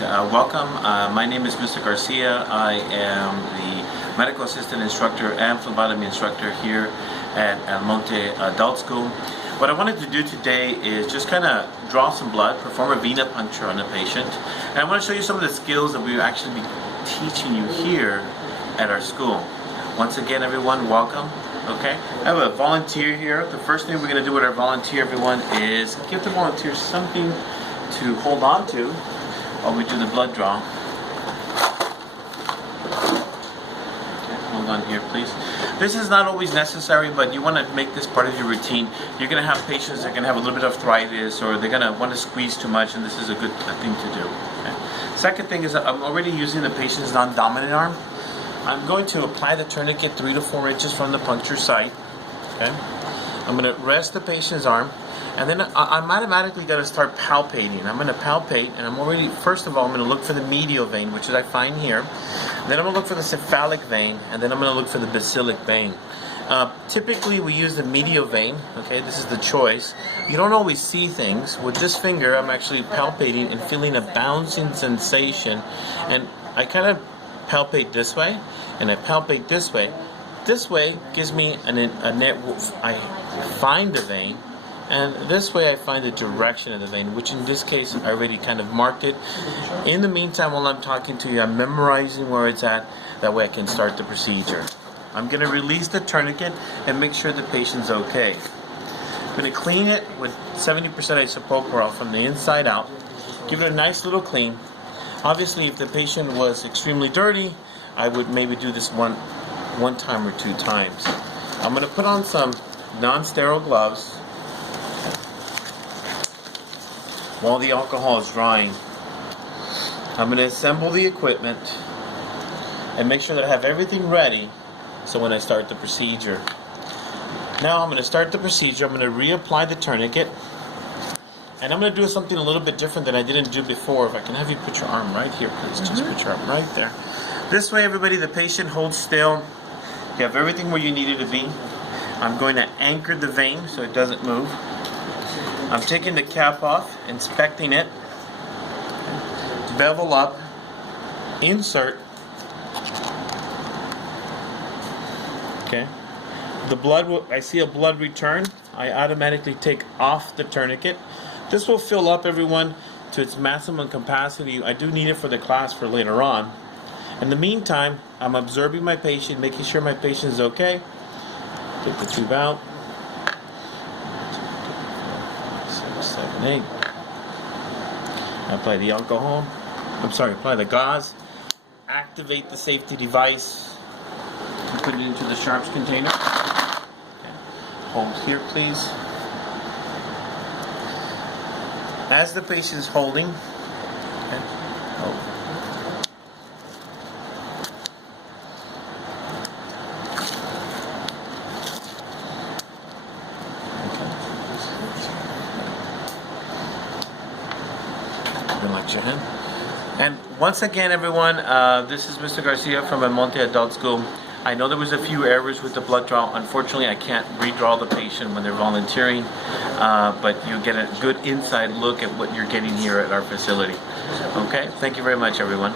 Welcome. My name is Mr. Garcia. I am the medical assistant instructor and phlebotomy instructor here at El Monte Adult School. What I wanted to do today is just kind of draw some blood, perform a vena puncture on a patient, and I want to show you some of the skills that we will actually be teaching you here at our school. Once again, everyone, welcome. Okay, I have a volunteer here. The first thing we're going to do with our volunteer, everyone, is give the volunteer something to hold on to while we do the blood draw. Okay, hold on here, please. This is not always necessary, but you want to make this part of your routine. You're going to have patients that are going to have a little bit of arthritis, or they're going to want to squeeze too much, and this is a good thing to do. Okay. Second thing is that I'm already using the patient's non-dominant arm. I'm going to apply the tourniquet 3 to 4 inches from the puncture site. Okay. I'm going to rest the patient's arm, and then I'm automatically going to start palpating. I'm going to palpate, and I'm already, first of all, I'm going to look for the medial vein, which is I find here. Then I'm going to look for the cephalic vein, and then I'm going to look for the basilic vein. Typically, we use the medial vein. Okay, this is the choice. You don't always see things. With this finger, I'm actually palpating and feeling a bouncing sensation, and I kind of palpate this way, and I palpate this way. This way gives me a net. I find the vein, and this way I find the direction of the vein, which in this case I already kind of marked it. In the meantime, while I'm talking to you, I'm memorizing where it's at. That way I can start the procedure. I'm going to release the tourniquet and make sure the patient's okay. I'm going to clean it with 70% isopropyl from the inside out. Give it a nice little clean. Obviously, if the patient was extremely dirty, I would maybe do this one time or 2 times. I'm going to put on some non-sterile gloves while the alcohol is drying. I'm going to assemble the equipment and make sure that I have everything ready so when I start the procedure. Now I'm going to start the procedure. I'm going to reapply the tourniquet. And I'm going to do something a little bit different than I didn't do before. If I can have you put your arm right here, please. Just put your arm right there. This way, everybody, the patient holds still. You have everything where you need it to be. I'm going to anchor the vein so it doesn't move. I'm taking the cap off, inspecting it. Bevel up. Insert. Okay. The blood, I see a blood return. I automatically take off the tourniquet. This will fill up, everyone, to its maximum capacity. I do need it for the class for later on. In the meantime, I'm observing my patient, making sure my patient is okay. Take the tube out. 6, 7, 8. Apply the alcohol. Apply the gauze. Activate the safety device. Put it into the sharps container. Okay. Hold here, please. As the patient's holding, okay, relax your hand. And once again, everyone, this is Mr. Garcia from El Monte Adult School. I know there was a few errors with the blood draw. Unfortunately, I can't redraw the patient when they're volunteering, but you get a good inside look at what you're getting here at our facility. Okay, thank you very much, everyone.